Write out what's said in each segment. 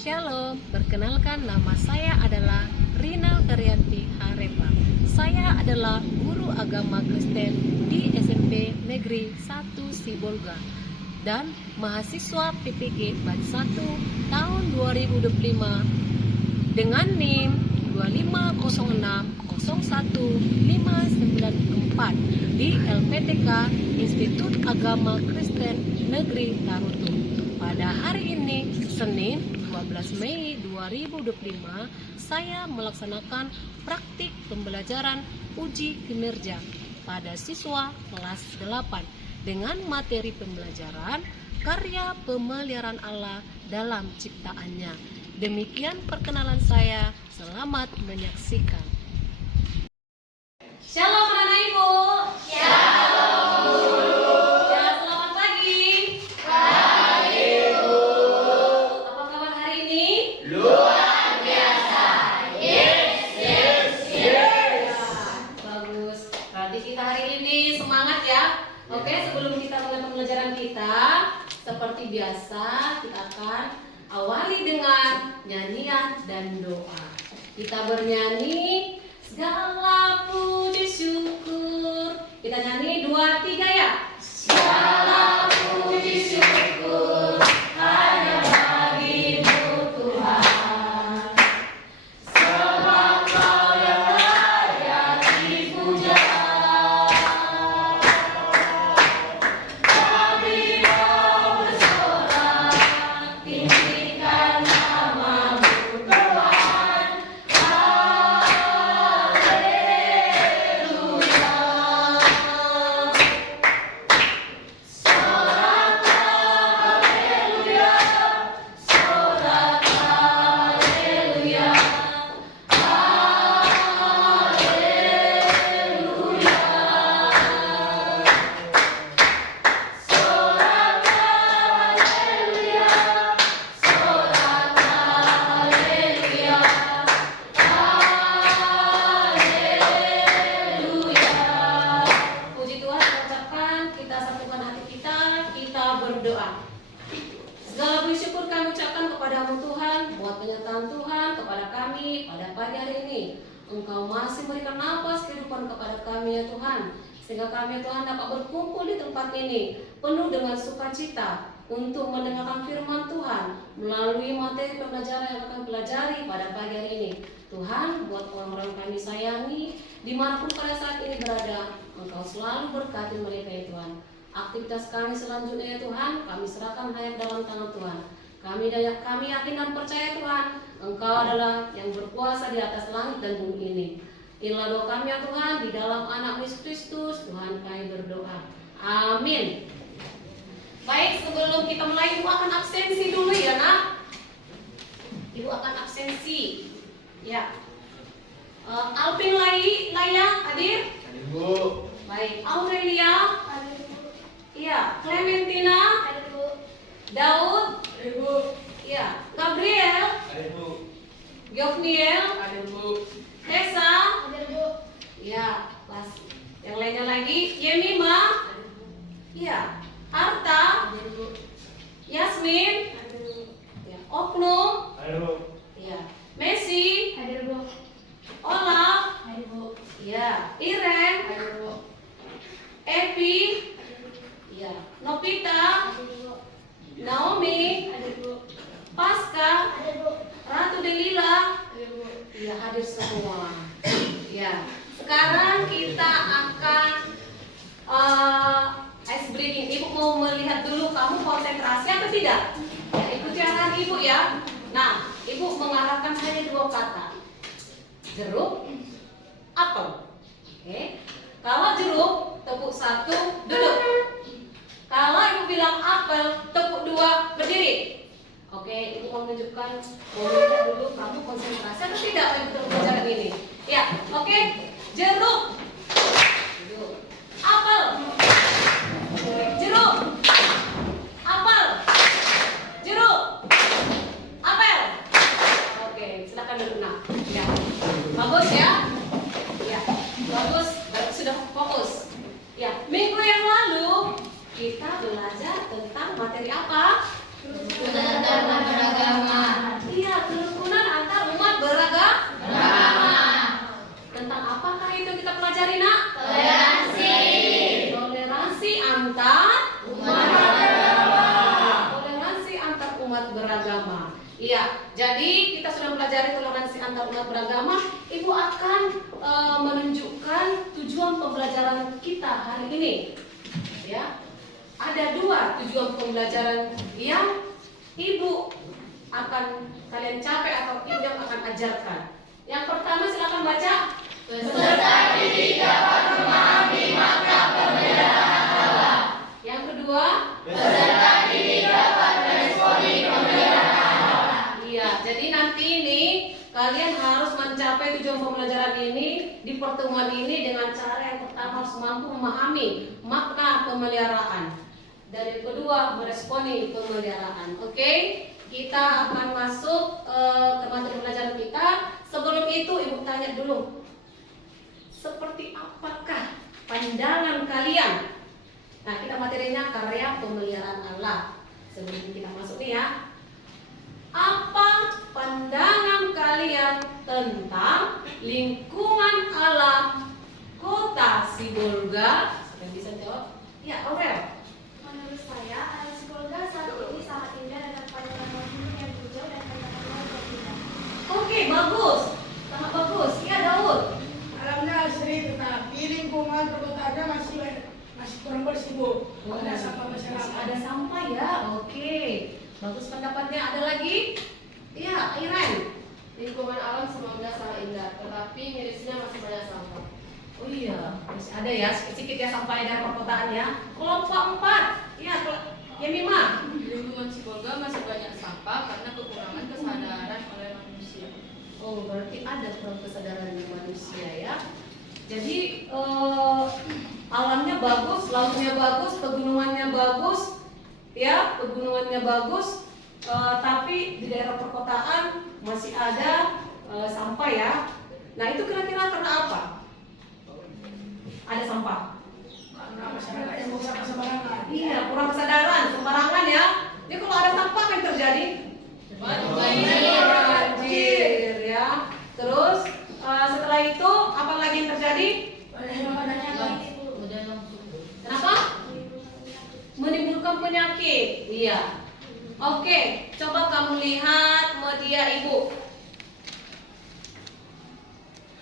Shalom, perkenalkan nama saya adalah Rina Karyanti Harepa. Saya adalah guru agama Kristen di SMP Negeri 1 Sibolga dan mahasiswa PPG Batch 1 tahun 2025 dengan NIM 250601594 di LPTK Institut Agama Kristen Negeri Tarutung. Pada hari ini, Senin 12 Mei 2025, saya melaksanakan praktik pembelajaran uji kinerja pada siswa kelas 8 dengan materi pembelajaran karya pemeliharaan Allah dalam ciptaannya. Demikian perkenalan saya, selamat menyaksikan. Shalom anak ibu. Oke, sebelum kita mulai pembelajaran kita, seperti biasa kita akan awali dengan nyanyian dan doa. Kita bernyanyi segala puji syukur. Kita nyanyi 2, 3 ya. Segala puji syukur hanya bagimu Tuhan. Sebab Kau yang layak dipuja. Berdoa. Segala puji syukur kami ucapkan kepadamu Tuhan, buat penyertaan Tuhan kepada kami pada pagi hari ini. Engkau masih memberikan nafas kehidupan kepada kami ya Tuhan, sehingga kami ya Tuhan dapat berkumpul di tempat ini penuh dengan sukacita untuk mendengarkan firman Tuhan melalui materi pembelajaran yang akan pelajari pada pagi hari ini. Tuhan, buat orang-orang kami sayangi dimanapun pada saat ini berada, Engkau selalu berkati mereka ya Tuhan. Aktivitas kami selanjutnya ya Tuhan, kami serahkan hanya dalam tangan Tuhan. Kami yakin dan percaya Tuhan, Engkau adalah yang berkuasa di atas langit dan bumi ini. Inilah doa kami ya Tuhan, di dalam anak Yesus Kristus, Tuhan kami berdoa. Amin. Baik, sebelum kita mulai, Ibu akan absensi dulu ya nak. Ibu akan absensi. Ya. Alvin Laya hadir? Hadir Bu. Baik, Aurelia? Iya, Clementina, Daud, iya, Gabriel, Giovniel, Tessa, iya, pas. Yang lainnya lagi, Yemima, iya, Arta, Yasmin, iya, Oknum, iya, Messi, Olaf, iya, Iren, Epi, ya, Novita, Naomi, Pasca, Ratu Delila, ya hadir semua. Ya, sekarang kita akan ice breaking. Ibu mau melihat dulu kamu konsentrasi atau tidak? Ya, ikuti arahan ibu ya. Nah, ibu mengarahkan hanya 2 kata, jeruk, apel. Oke. Kalau jeruk, tepuk 1, duduk. Kalau ibu bilang apel, tepuk 2, berdiri. Oke, ibu mau menunjukkan momennya dulu kamu konsentrasi atau tidak untuk pelajaran ini. Ya, oke. Jeruk. Apel. Jeruk. Apel. Jeruk. Apel. Oke, silakan duduk nak. Ya. Bagus ya. Ya, bagus. Sudah fokus. Ya, minggu yang lalu kita belajar tentang materi apa? Kedatangan beragama. umat beragama. Iya, jadi kita sudah pelajari toleransi antar umat beragama. Ibu akan menunjukkan tujuan pembelajaran kita hari ini. Ya, ada 2 tujuan pembelajaran yang ibu akan kalian capai atau ibu yang akan ajarkan. Yang pertama silakan baca. Peserta didik dapat memahami makna pemeliharaan Allah. Yang kedua, peserta didik dapat meresponi pemeliharaan Allah. Iya, jadi nanti ini kalian harus mencapai tujuan pembelajaran ini di pertemuan ini dengan cara yang pertama harus mampu memahami makna pemeliharaan. Dan yang kedua, meresponi pemeliharaan. Oke? Kita akan masuk ke materi pelajaran kita. Sebelum itu ibu tanya dulu, seperti apakah pandangan kalian? Nah, kita materinya karya pemeliharaan Allah. Sebelum kita masuk nih ya, apa pandangan kalian tentang lingkungan alam kota Sibolga? Siapa yang bisa jawab? Ya, Aurel. Menurut saya, alam Sibolga saat ini sangat indah dengan pandangan gunung yang hijau dan pemandangan yang indah. Oke, bagus. Sangat bagus. Ya, Daud. Alamnya asri, tetapi lingkungan perkotaannya masih kurang bersih, Bu. Ada sampah masyarakat. Ada sampah ya. Oke. Bagus pendapatnya. Ada lagi? Iya, Iren. Lingkungan alam semuanya sangat indah, tetapi mirisnya masih banyak sampah. Oh iya, masih ada ya sedikit ya sampah dari perkotaan ya. Kelompok 4. Iya, Yemima. Lingkungan Sibolga masih banyak sampah karena kekurangan kesadaran oleh manusia. Oh, berarti ada kurang kesadaran di manusia ya. Jadi alamnya bagus, lautnya bagus, pegunungannya bagus, ya, pegunungannya bagus. Tapi di daerah perkotaan masih ada sampah ya. Nah, itu kira-kira karena apa? Ada sampah. Karena masyarakat yang buang sampah sembarangan. Iya, kurang kesadaran, sembarangan ya. Jadi kalau ada sampah apa yang terjadi? Banjir ya. Terus setelah itu apa lagi yang terjadi? Kenapa? Menimbulkan penyakit. Iya. Oke, coba kamu lihat media ibu.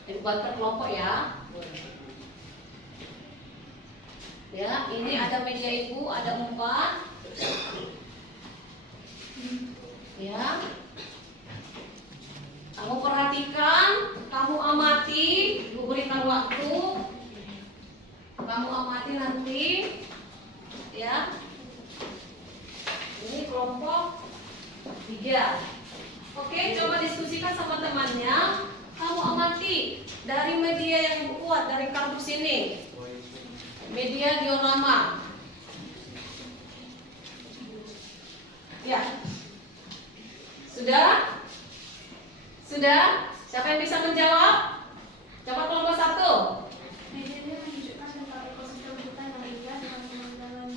Ibu buat per kelompok ya. Ya, ini ada media ibu, ada 4. Ya. Kamu perhatikan, kamu amati, ibu berikan waktu. Kamu amati nanti. Ya. Ini kelompok 3. Oke, coba diskusikan sama temannya. Kamu amati dari media yang ibu buat dari kampus ini. Media diorama. Ya. Sudah? Sudah? Siapa yang bisa menjawab? Coba kelompok 1. Medianya menunjukkan tentang ekosistem hutan yang indah dengan pemandangan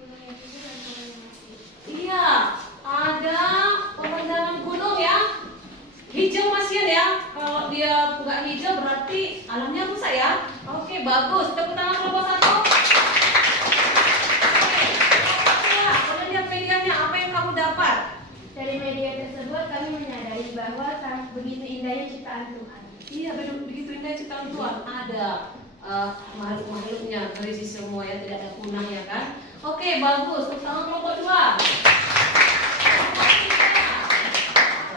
gunung yang hijau dan pohon yang asli. Iya, ada pemandangan gunung ya. Hijau masih ya. Kalau dia nggak hijau berarti alamnya rusak ya. Oke, bagus. Tepuk tangan kelompok 1. Oke, ya, kalau lihat medianya apa yang kamu dapat? Dari media tersebut kami menyadari bahwa begitu indahnya ciptaan Tuhan. Iya, begitu indah ciptaan Tuhan. Ada makhluk-makhluknya berisi semua ya, tidak ada punah ya kan. Oke, bagus. Tepuk tangan kelompok 2. Apa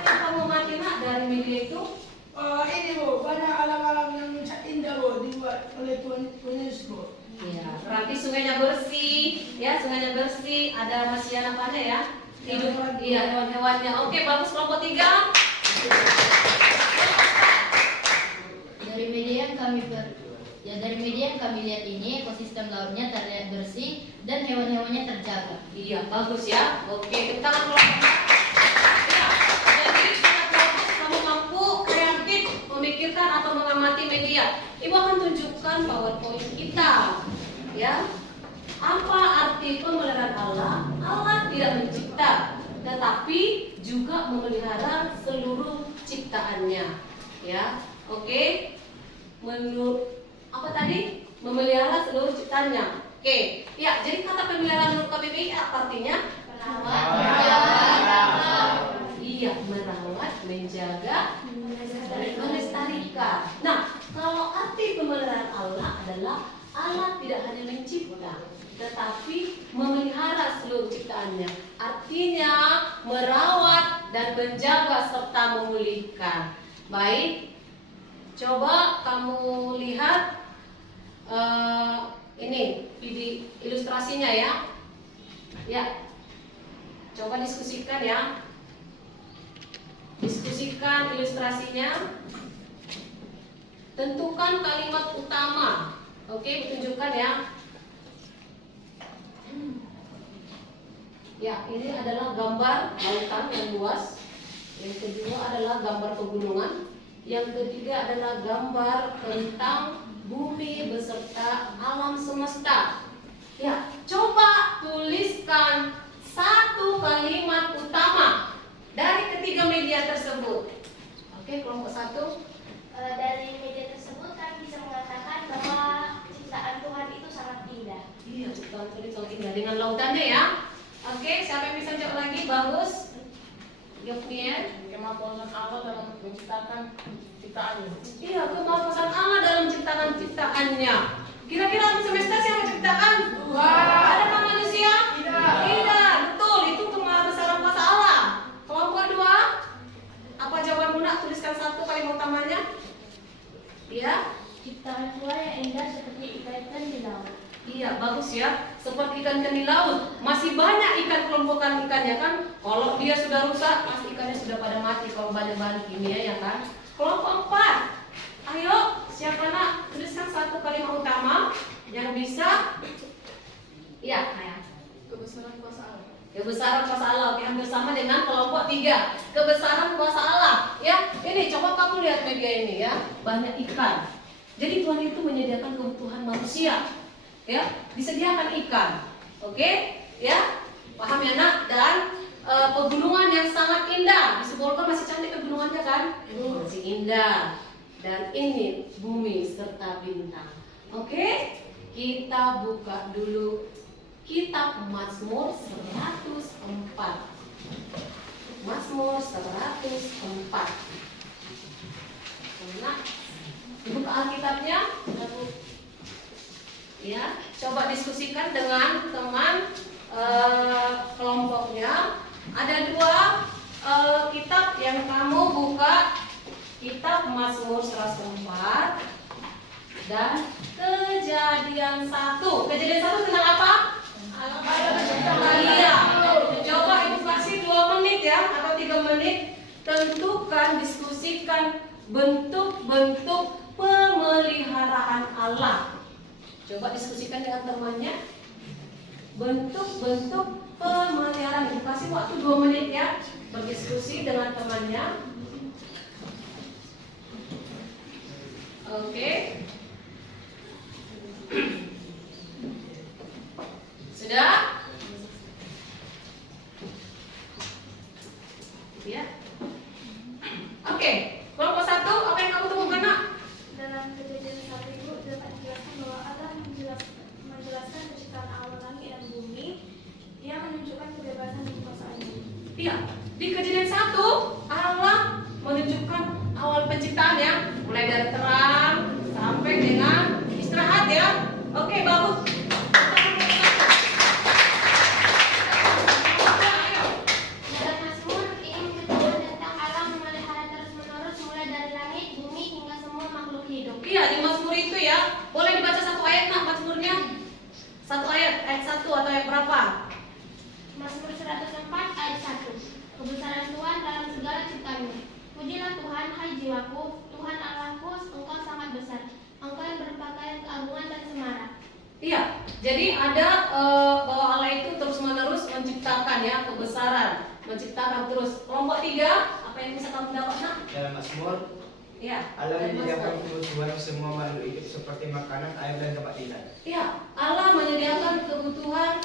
yang kamu mati nak dari media itu? Ini, Bu, banyak alam-alam yang indah, Bu, dibuat oleh UNESCO. Iya, berarti sungainya bersih, ya sungainya bersih. Ada masih apanya ya? Hidup, iya hewan-hewannya. Oke, bagus kelompok 3. Dari media yang kami lihat ini ekosistem lautnya terlihat bersih dan hewan-hewannya terjaga. Iya, bagus ya. Oke, tepuk tangan kelompok 4. Iya, jadi sangat bagus kamu mampu kreatif memikirkan atau mengamati media. Ibu akan tunjukkan PowerPoint kita. Ya. Apa arti pemeliharaan Allah? Allah tidak mencipta, tetapi juga memelihara seluruh ciptaannya. Ya, oke. Menurut apa tadi? Memelihara seluruh ciptaannya. Oke. Ya, jadi kata pemeliharaan menurut KBBI apa artinya? Perawat. merawat, menjaga, dan melestarikan. Nah, kalau arti pemeliharaan Allah adalah Allah tidak hanya mencipta, tetapi memelihara seluruh ciptaannya. Artinya merawat dan menjaga serta memulihkan. Baik, coba kamu lihat ini ilustrasinya ya. Ya, coba diskusikan ya. Diskusikan ilustrasinya. Tentukan kalimat utama. Oke, tunjukkan ya. Ya, ini adalah gambar lautan yang luas. Yang kedua adalah gambar pegunungan. Yang ketiga adalah gambar tentang bumi beserta alam semesta. Ya, coba tuliskan satu kalimat utama dari ketiga media tersebut. Oke, kelompok 1. Dari media tersebut kami bisa mengatakan bahwa ciptaan Tuhan itu sangat indah. Iya, ciptaan Tuhan itu sangat indah dengan lautannya ya. Oke, siapa yang bisa jawab lagi? Bagus. Yofniel. Kemampuan Allah dalam menciptakan ciptaannya. Iya, kemampuan Allah dalam menciptakan ciptaannya. Kira-kira alam semesta siapa menciptakan? Tuhan. Adakah manusia? Tidak. Tidak, betul. Itu kemahabesaran kuasa Allah. Kelompok 2. Apa jawaban Bunda? Tuliskan satu kalimat utamanya. Iya. Ciptaan Tuhan yang indah seperti ikan-ikan di laut. Iya, bagus ya. Seperti ikan-ikan di laut. Masih banyak ikan kelompokan ikannya kan. Kalau dia sudah rusak, pasti ikannya sudah pada mati kalau banyak bahan kimia ya kan. Kelompok 4. Ayo, siapa nak tuliskan satu kalimat utama yang bisa. Iya, ayah. Kebesaran kuasa Allah. Kebesaran kuasa Allah. Oke, hampir sama dengan kelompok 3. Kebesaran kuasa Allah. Ya, ini coba kamu lihat media ini ya. Banyak ikan. Jadi Tuhan itu menyediakan kebutuhan manusia. Ya, disediakan ikan. Oke? Ya. Paham ya, Nak? Dan pegunungan yang sangat indah. Di Sibolga masih cantik pegunungannya kan? Masih indah. Dan ini bumi serta bintang. Oke? Kita buka dulu Kitab Mazmur 104. Mazmur 104. Nah, dibuka Alkitabnya. Ya, coba diskusikan dengan teman kelompoknya. Ada 2 kitab yang kamu buka. Kitab Mazmur 104 dan Kejadian 1. Kejadian 1 tentang apa? Iya. Coba ibu kasih 2 menit ya atau 3 menit. Tentukan, diskusikan bentuk-bentuk pemeliharaan Allah. Coba diskusikan dengan temannya. Bentuk-bentuk pemeliharaan. Ibu kasih waktu 2 menit ya berdiskusi dengan temannya. Oke. Sudah? Ya. Oke. Kelompok 1, apa yang kamu temukan, Nak? Dalam Kejadian 1 itu dapat dijelaskan bahwa Allah menjelaskan penciptaan awal langit dan bumi. Dia menunjukkan kebebasan dan kekuasaannya. Iya. Di Kejadian 1, Allah menunjukkan awal penciptaan ya, mulai dari terang sampai dengan istirahat ya. Oke, bagus. Dalam Mazmur ini menceritakan tentang Allah memelihara terus-menerus mulai dari langit, bumi hingga semua makhluk hidup. Iya, di Mazmur itu ya. Boleh dibaca satu ayat, Nak, Mazmurnya? Satu ayat 1 atau ayat berapa? Mazmur 104 ayat 1. Kebesaran Tuhan dalam segala ciptaannya. Pujilah Tuhan, hai jiwaku, Tuhan Allahku, Engkau sangat besar. Engkau yang berpakaian keagungan dan semarak. Iya, jadi ada bahwa Allah itu terus-menerus menciptakan ya, kebesaran, menciptakan terus. Kelompok 3, apa yang bisa kamu dapat, Nak? Dalam Mazmur, Iya. Allah dari menyediakan Mazmur. kebutuhan semua makhluk hidup seperti makanan, air, dan tempat tinggal. Iya, Allah menyediakan kebutuhan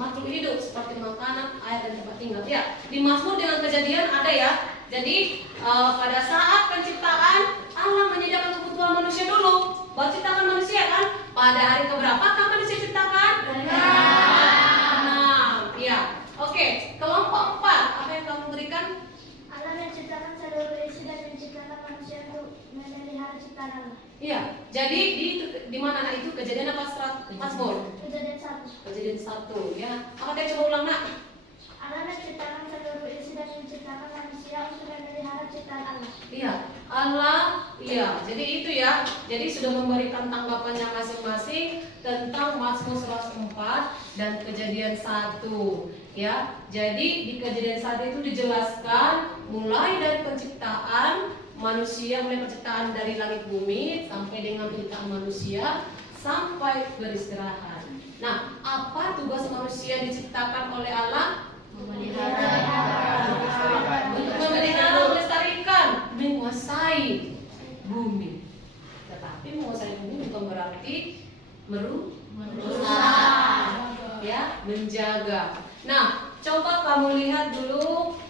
makhluk hidup seperti makanan, air, dan tempat tinggal. Ya, di Mazmur dengan Kejadian ada ya. Jadi pada saat penciptaan Allah menyediakan kebutuhan manusia dulu. Baru ciptakan manusia kan? Pada hari keberapa kapan manusia ciptakan? Nah, ya. Oke, kelompok 4 apa yang kamu berikan? Iya, jadi di mana nak itu kejadian apa Mazmur? Kejadian 1. Kejadian 1 ya. Apa tadi coba ulang nak? Allah menciptakan seluruh isi dan menciptakan manusia untuk memelihara ciptaan Allah. Iya, Allah, iya. Jadi itu ya. Jadi sudah memberikan tanggapannya masing-masing tentang Mazmur 104 dan kejadian 1 ya. Jadi di kejadian 1 itu dijelaskan mulai dari penciptaan manusia, mulai penciptaan dari langit bumi sampai dengan penciptaan manusia sampai beristirahat. Nah, apa tugas manusia diciptakan oleh Allah? Memelihara. Untuk memelihara, melestarikan, menguasai bumi. Tetapi menguasai bumi bukan berarti merusak, ya, menjaga. Nah, coba kamu lihat dulu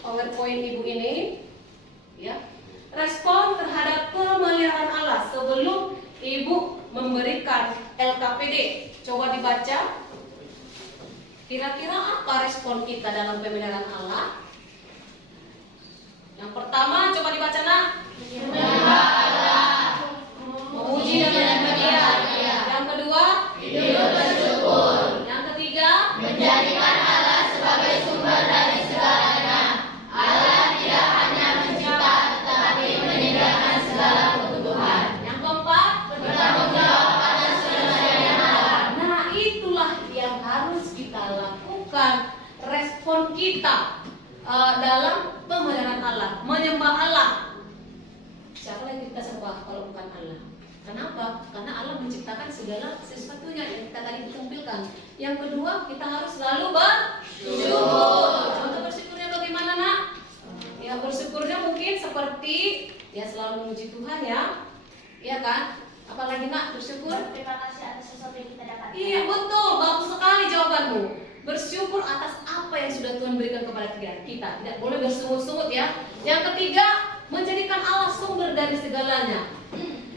PowerPoint ibu ini, ya. Respon terhadap pemeliharaan Allah sebelum ibu memberikan LKPD. Coba dibaca. Kira-kira apa respon kita dalam pemeliharaan Allah? Yang pertama, coba dibaca nak. Menyembah Allah. Memuji dan menyembah Dia. Yang kedua, Hidup bersyukur. yang ketiga, Menjadikan Allah sebagai sumber dari segalanya. Allah tidak hanya mencipta tetapi menyediakan segala kebutuhan. yang keempat, Bertanggung jawab atas penyelesaian Allah. nah itulah yang harus kita lakukan. Respon kita dalam pemeliharaan Allah, menyembah Allah. Siapa yang kita sembah kalau bukan Allah? Kenapa? Karena Allah menciptakan segala sesuatunya yang kita tadi tampilkan. Yang kedua, kita harus selalu bersyukur. Contoh bersyukurnya bagaimana nak? Ya, bersyukurnya mungkin seperti ya selalu memuji Tuhan ya, iya kan? Apalagi nak bersyukur? Terima kasih atas sesuatu yang kita dapatkan. Iya betul, bagus sekali jawabanmu. Bersyukur atas apa yang sudah Tuhan berikan kepada kita. Tidak boleh bersungut-sungut ya. Yang ketiga, menjadikan Allah sumber dari segalanya.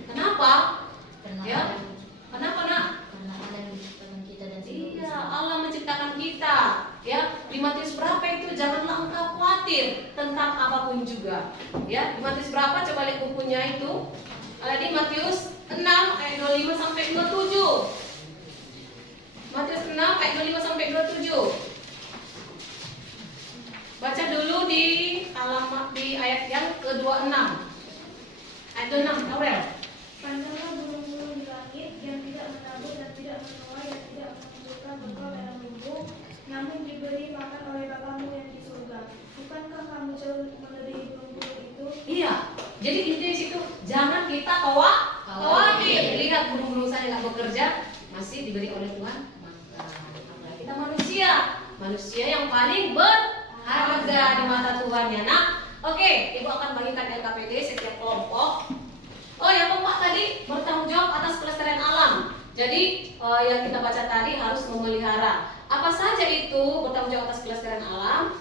Kenapa? Karena Ya. Allah- Kenapa nak? Karena Allah yang menciptakan kita dan segala Iya, sesuatu. Allah menciptakan kita. Ya, di Matius berapa itu? Janganlah engkau khawatir tentang apapun juga. Ya, di Matius berapa? Coba lihat bukunya itu. Ada di Matius 6 ayat 25 sampai 27. Matius 6 ayat 25 sampai 27. Baca dulu di alamat di ayat yang ke-26. Ayat 26, Aurel. Pandanglah burung-burung di langit yang tidak menabur dan tidak menuai dan tidak mengumpulkan bekal dalam lumbung, namun diberi makan oleh Bapamu yang di surga. Bukankah kamu jauh melebihi burung-burung itu? Iya, jadi intinya di situ jangan kita khawatir. Lihat burung-burung saya nggak bekerja masih diberi oleh Tuhan makan. Apalagi kita manusia yang paling berharga di mata Tuhan ya nak. Oke, ibu akan bagikan LKPD setiap kelompok. Oh yang keempat tadi bertanggung jawab atas kelestarian alam. Jadi yang kita baca tadi harus memelihara. Apa saja itu bertanggung jawab atas kelestarian alam?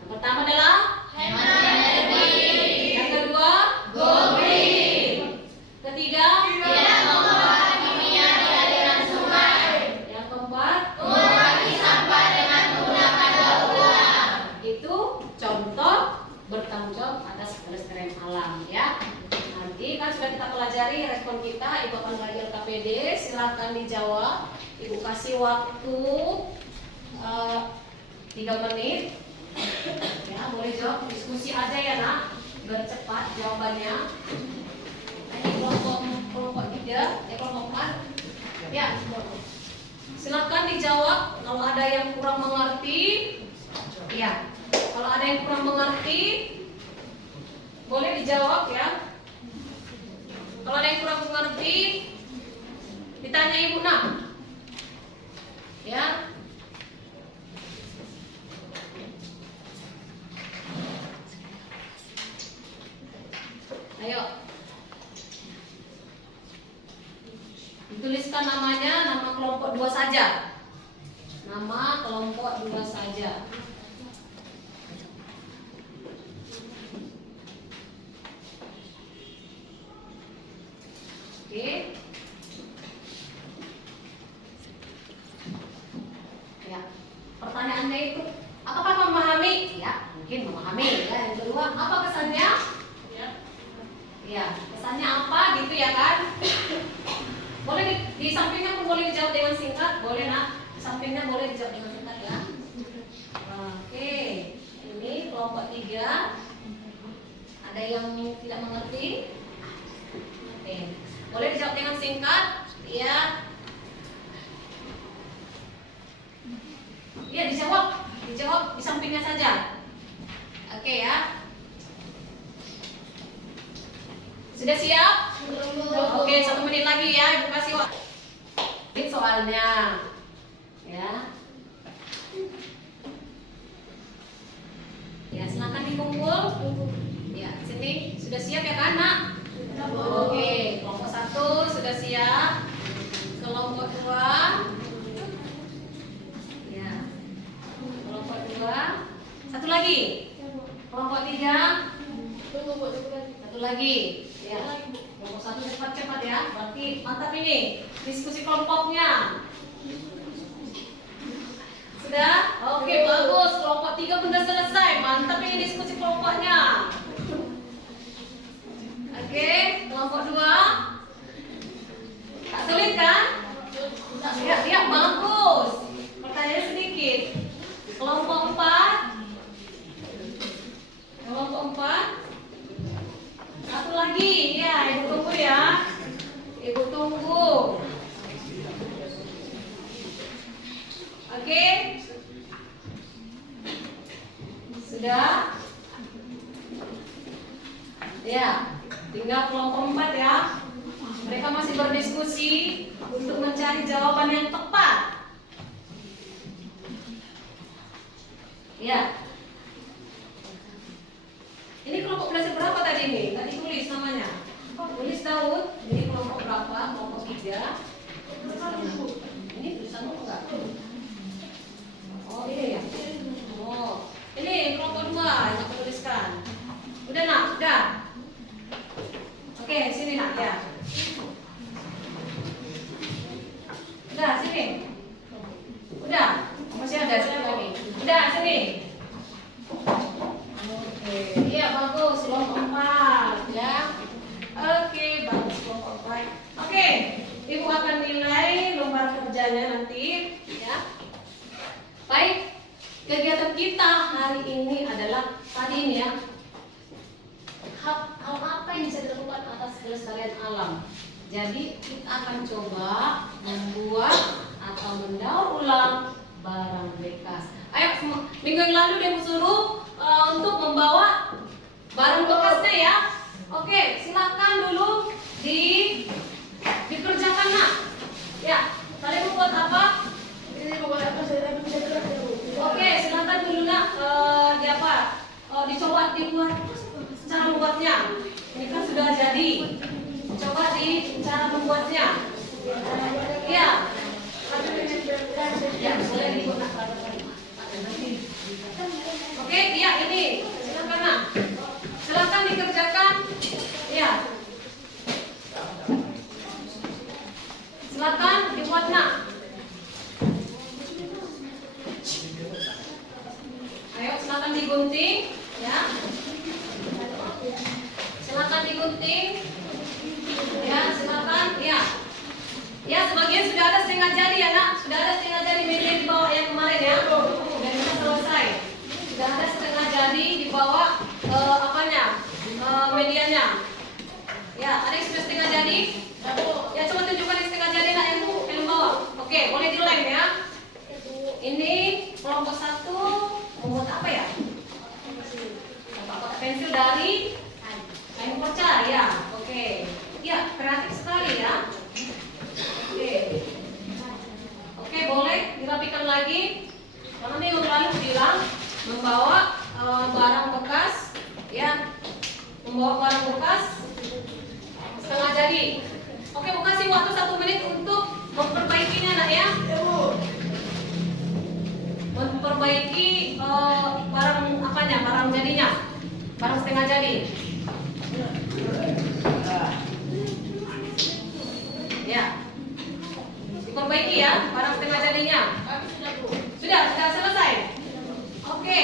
Yang pertama adalah Hemat energi. yang kedua, Go green. ketiga, Tidak membuang kimia di aliran sungai. yang keempat, Mengurangi sampah dengan menggunakan daur ulang. itu contoh bertanggung jawab atas kelestarian alam ya. Nanti kan sudah kita pelajari respon kita, ibu akan bagi LKPD, silakan dijawab. Ibu kasih waktu 3 menit. Ya, boleh jawab diskusi aja ya nak, biar cepat jawabannya. Ini kelompok 3, kelompok 4. Ya, silakan dijawab. Kalau ada yang kurang mengerti, ya. Kalau ada yang kurang mengerti, boleh dijawab ya. Kalau ada yang kurang mengerti, ditanya ibu nak. Ya. Ayo. Dituliskan namanya, nama kelompok 2 saja. Nama kelompok 2 saja. Oke. Ya. Pertanyaannya itu, apakah memahami? Ya, mungkin memahami. Ya, yang kedua, apa kesannya? Ya, kesannya apa kelompok 3. Ada yang tidak mengerti? Oke. Boleh dijawab dengan singkat? Ya. Ya, dijawab. Dijawab di sampingnya saja. Oke ya. Sudah siap? Oke, 1 menit lagi ya, Ibu kasih waktu. Ini soalnya. Ya. Ya, silakan dikumpul. Ya, sini sudah siap ya kan, Nak? Oke, kelompok 1 sudah siap. Kelompok 2. Ya. Kelompok 2. Satu lagi. Kelompok 3. Satu lagi. Ya. Kelompok 1 cepat-cepat ya. Berarti mantap ini. Diskusi kelompoknya. Sudah? Oke, bagus. Kelompok 3 sudah selesai. Mantap ini diskusi kelompoknya. Oke, kelompok 2. Tak sulit kan? Ya, ya, bagus. Pertanyaannya sedikit. Kelompok 4. Kelompok 4. Satu lagi. Ya, Ibu tunggu ya. Ibu tunggu. Oke. Sudah? Ya, tinggal kelompok 4 ya. Mereka masih berdiskusi untuk mencari jawaban yang tepat. Ya. Ini kelompok belajar berapa tadi ini? Tadi tulis namanya. Tulis Daud. Ini kelompok berapa? Kelompok 3. Ini tulisanmu enggak? Oh ini ya. Oh ini kelompok 2 yang aku tuliskan. Udah nak? Udah. Oke sini nak ya. Udah sini. Udah. Masih ada satu lagi. Udah sini. Oke. Iya bagus kelompok 4 ya. Oke bagus kelompok 4. Oke. Ibu akan nilai lembar kerjanya nanti ya. Baik, kegiatan kita hari ini adalah tadi ini ya. Hal apa yang bisa dilakukan atas kelestarian alam. Jadi kita akan coba membuat atau mendaur ulang barang bekas. Ayo, minggu yang lalu dia suruh untuk membawa barang bekasnya ya. Oke, silakan dulu dikerjakan nak. Ya, kalian mau buat apa? Ini buat apa saya tapi bisa gerak ya Bu. Oke, silakan dulu nak di apa? Dicoba dibuat cara membuatnya. Ini kan sudah jadi. Coba di cara membuatnya. Iya. Ya, boleh dibuat. Oke, iya ini. Silakan nak. Silakan dikerjakan. Iya. Silakan dibuat nak. Ayo silakan digunting ya. Silakan digunting. Ya, silakan. Ya. Ya, sebagian sudah ada setengah jadi ya, Nak. Sudah ada setengah jadi media di bawah yang kemarin ya. Dan kita selesai. Sudah ada setengah jadi di bawah apanya? Medianya. Ya, ada yang sudah setengah jadi? Ya, coba tunjukkan yang setengah jadi Nak yang film bawah. Oke, boleh dilem ya. Ini kelompok 1 membuat apa ya? Kotak pensil dari kain pecah ya. Oke. Ya, kreatif sekali ya. Oke. Oke, boleh dirapikan lagi. Karena minggu lalu bilang membawa barang bekas ya. Membawa barang bekas setengah jadi. Oke, Bu kasih waktu 1 menit untuk memperbaikinya nak ya. Memperbaiki barang apanya, barang jadinya, barang setengah jadi. Ya, diperbaiki ya, barang setengah jadinya. Sudah selesai. Oke.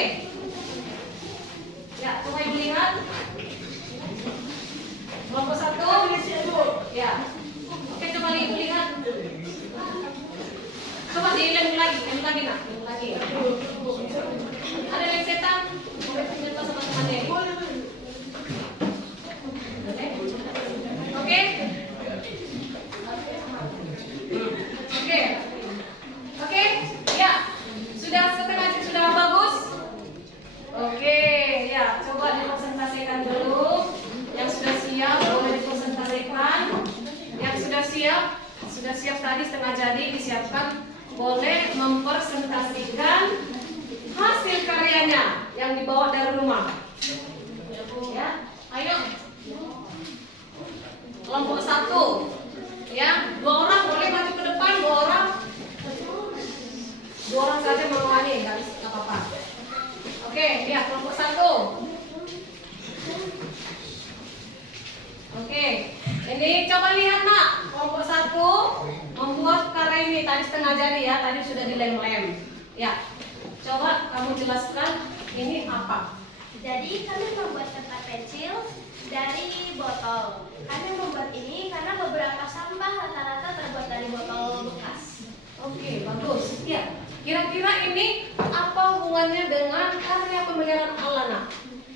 Ya, coba ibu lihat. Kelompok 1. Ya. Oke, coba ibu lihat. Coba dilem lagi nak, lem lagi. Ada lem setan? tadi setengah jadi disiapkan boleh mempresentasikan hasil karyanya yang dibawa dari rumah. Ya, ayo. Kelompok 1. Ya, 2 orang boleh maju ke depan, 2 orang. 2 orang saja menemani, nggak apa-apa. Oke, ya kelompok 1. Oke, ini coba lihat nak, kelompok 1 membuat karya ini tadi setengah jadi ya, tadi sudah dilem-lem. Ya, coba kamu jelaskan ini apa? Jadi kami membuat tempat pensil dari botol. Kami membuat ini karena beberapa sampah rata-rata terbuat dari botol bekas. Oke, bagus. Ya, kira-kira ini apa hubungannya dengan karya pemeliharaan Allah nak?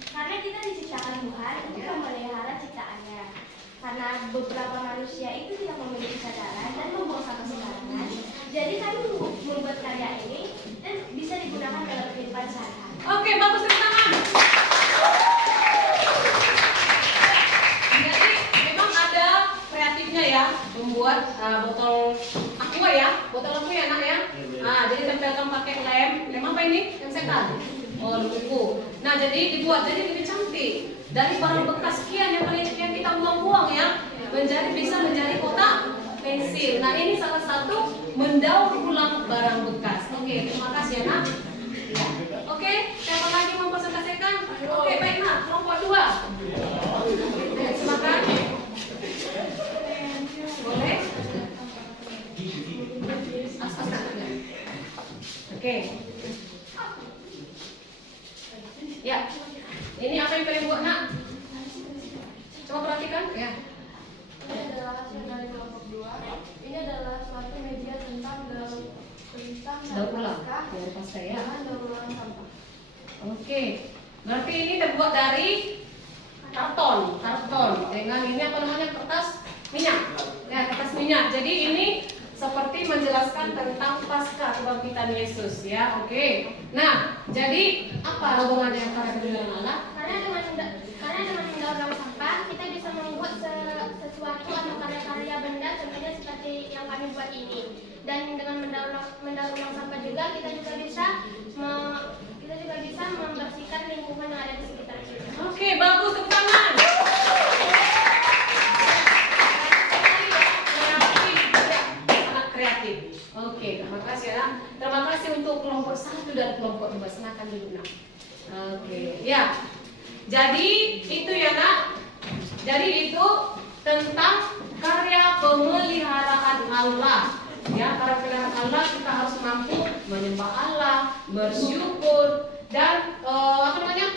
Karena kita diciptakan Tuhan untuk memelihara ciptaannya. Karena beberapa manusia itu tidak memiliki kesadaran dan membuang sampah sembarangan. Jadi kami membuat karya ini dan bisa digunakan dalam kehidupan sehari-hari. Oke, bagus, tepuk tangan. Jadi memang ada kreatifnya ya, membuat botol aqua ya, botol aqua ya nak ya. Nah, jadi tempelkan pakai lem apa ini? Yang sekat. Oh, luku. Nah, jadi dibuat jadi lebih cantik. Dari barang bekas sekian yang kita buang-buang ya, bisa menjadi kotak pensil. Nah, ini salah satu mendaur ulang barang bekas. Oke, terima kasih ya nak. Ya. Oke, siapa lagi mempresentasikan? Oke, baik nak, kelompok 2. Silakan. Boleh? Asal nak. Oke. Ya. Ini apa yang kalian buat nak? Coba perhatikan. Ya. Ini adalah hasil dari kelompok 2. Ini adalah suatu media tentang daur ulang pasca ya. daur ulang sampah. Oke. Berarti ini terbuat dari karton dengan ini apa namanya, kertas minyak. Ya, kertas minyak. Jadi ini seperti menjelaskan tentang pasca kebangkitan Yesus ya. Oke. Nah, jadi apa hubungannya karya pemeliharaan Allah? Karena dengan mendaur ulang sampah kita bisa membuat sesuatu atau karya-karya benda, contohnya seperti yang kami buat ini. Dan dengan mendaur ulang sampah juga kita juga bisa membersihkan lingkungan yang ada di sekitar kita. Oke, bagus, tepuk tangan. Sangat kreatif. Oke, terima kasih ya. Terima kasih untuk kelompok 1 dan kelompok 2. Silakan dulu nak. Oke, ya. Jadi itu ya nak. Jadi itu tentang karya pemeliharaan Allah. Ya, karya pemeliharaan Allah kita harus mampu menyembah Allah, bersyukur dan apa namanya?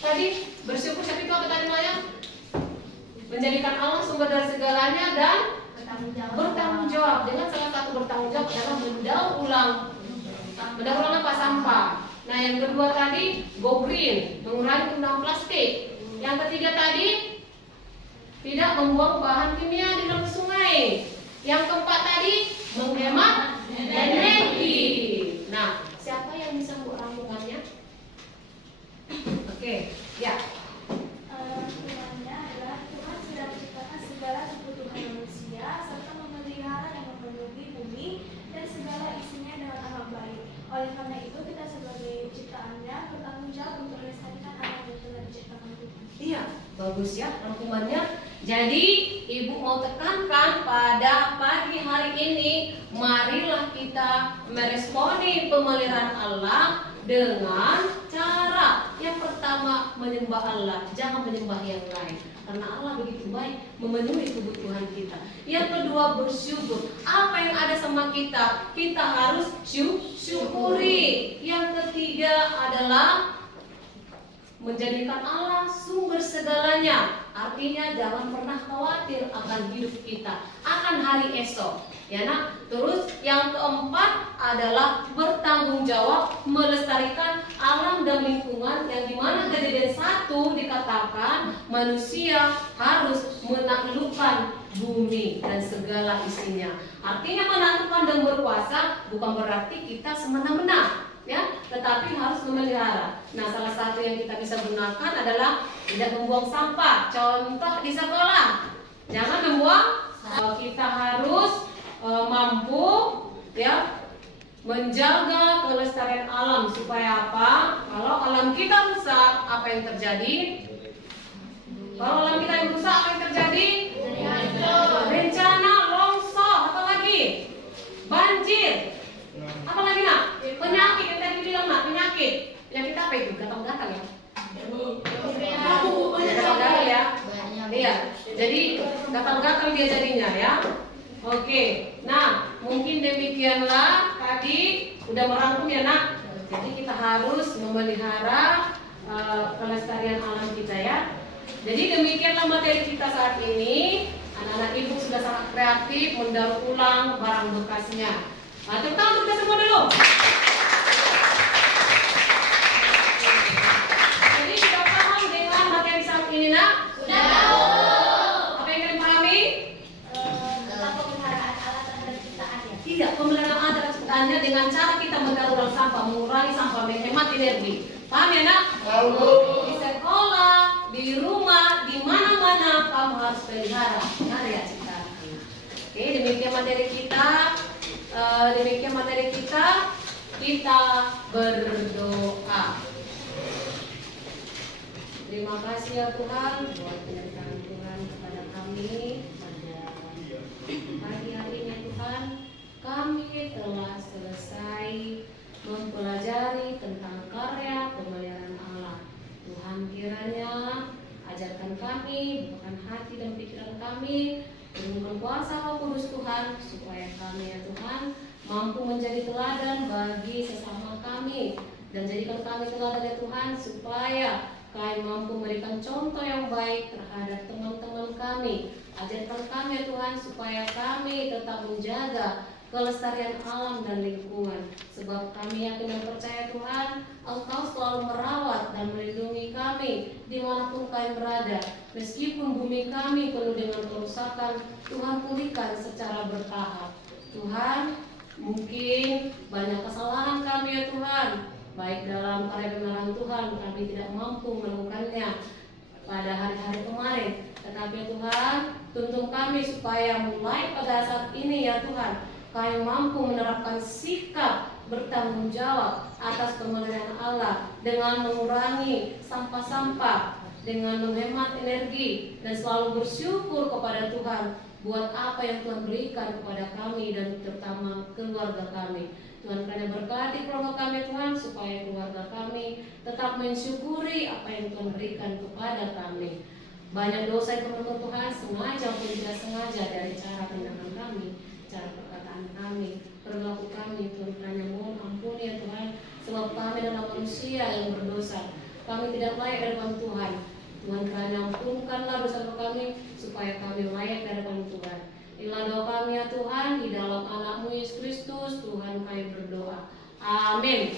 Tadi bersyukur siapa itu apa tadi namanya? Menjadikan Allah sumber dari segalanya dan bertanggung jawab. Dengan salah satu bertanggung jawab adalah mendaur ulang apa? Sampah. Nah, yang kedua tadi go green, mengurangi penggunaan plastik. Yang ketiga tadi tidak membuang bahan kimia di dalam sungai. Yang keempat tadi menghemat energi. Nah, siapa yang bisa merangkumannya? Oke, ya. Firman-Nya adalah Tuhan sudah menciptakan segala kebutuhan manusia serta memelihara dan memenuhi bumi dan segala isinya dengan amat baik. Oleh karena itu kita sebagai ciptaannya bertanggung jawab untuk melestarikan alam yang telah diciptakan Tuhan. Iya, bagus ya rangkumannya. Jadi ibu mau tekankan pada pagi hari ini, marilah kita meresponi pemeliharaan Allah dengan cara yang pertama menyembah Allah, jangan menyembah yang lain. Karena Allah begitu baik memenuhi kebutuhan kita. Yang kedua bersyukur. Apa yang ada sama kita, kita harus syukuri. Yang ketiga adalah menjadikan Allah sumber segalanya. Artinya jangan pernah khawatir akan hidup kita, akan hari esok. Ya nak. Terus yang keempat adalah bertanggung jawab melestarikan alam dan lingkungan, yang dimana Kejadian 1 dikatakan manusia harus menaklukkan bumi dan segala isinya. Artinya menaklukkan dan berkuasa bukan berarti kita semena-mena, ya, tetapi harus memelihara. Nah, salah satu yang kita bisa gunakan adalah tidak membuang sampah. Contoh di sekolah, jangan membuang. Kita harus mampu ya menjaga kelestarian alam. Supaya apa? Kalau alam kita rusak, apa yang terjadi? Kalau alam kita yang rusak, apa yang terjadi? Bencana, longsor, apa lagi? Banjir. Apa lagi nak? Penyakit yang tadi bilang nak, penyakit. Penyakit apa itu? Gatal-gatal ya? Gatal-gatal ya? Iya. Jadi gatal-gatal dia jadinya ya. Oke. Nah, mungkin demikianlah tadi udah merangkum ya nak. Jadi kita harus memelihara kelestarian alam kita ya. Jadi demikianlah materi kita saat ini. Anak-anak ibu sudah sangat kreatif mendaur ulang barang bekasnya. Nah, tepuk tangan untuk kita semua dulu. Jadi sudah paham dengan materi saat ini nak? Sudah tahu. Apa yang kalian pahami? Tentang pemeliharaan alat terhadap ciptaan ya. Iya, pemeliharaan alat terhadap ciptaannya dengan cara kita mendaur ulang sampah, mengurangi sampah, menghemat energi. Paham ya nak? Tahu. Di sekolah, di rumah, di mana-mana kamu harus pelihara karya ciptaan. Oke, demikian materi kita. Kita berdoa. Terima kasih ya Tuhan buat penyertaan Tuhan kepada kami pada pagi hari ini Tuhan. Kami telah selesai mempelajari tentang karya pemeliharaan alam. Tuhan kiranya ajarkan kami, bukan hati dan pikiran kami, dengan kuasa Roh Kudus Tuhan, supaya kami ya Tuhan mampu menjadi teladan bagi sesama kami, dan jadikan kami teladan ya Tuhan, supaya kami mampu memberikan contoh yang baik terhadap teman-teman kami. Ajarkan kami ya Tuhan, supaya kami tetap menjaga kelestarian alam dan lingkungan, sebab kami yakin dan percaya Tuhan, Engkau selalu merawat dan melindungi kami dimanapun kami berada. Meskipun bumi kami penuh dengan kerusakan, Tuhan pulihkan secara bertahap. Tuhan, mungkin banyak kesalahan kami ya Tuhan, baik dalam karya kebenaran Tuhan kami tidak mampu melakukannya pada hari-hari kemarin. Tetapi ya Tuhan, tuntun kami supaya mulai pada saat ini ya Tuhan, kami mampu menerapkan sikap bertanggung jawab atas pemeliharaan Allah dengan mengurangi sampah-sampah, dengan menghemat energi, dan selalu bersyukur kepada Tuhan buat apa yang Tuhan berikan kepada kami dan terutama keluarga kami. Tuhan kiranya berkati keluarga kami Tuhan, supaya keluarga kami tetap mensyukuri apa yang Tuhan berikan kepada kami. Banyak dosa yang kami Tuhan, sengaja maupun tidak sengaja, dari cara tindakan kami, cara perkataan kami, perilaku kami. Tuhan kiranya mohon ampuni ya Tuhan, sebab kami adalah manusia yang berdosa. Kami tidak layak di hadapan Tuhan. Tuhan kiranya ampunkanlah dosa kami, supaya kami layak di hadapan Tuhan. Inilah doa kami ya Tuhan, di dalam anak-Mu Yesus Kristus Tuhan kami berdoa. Amin.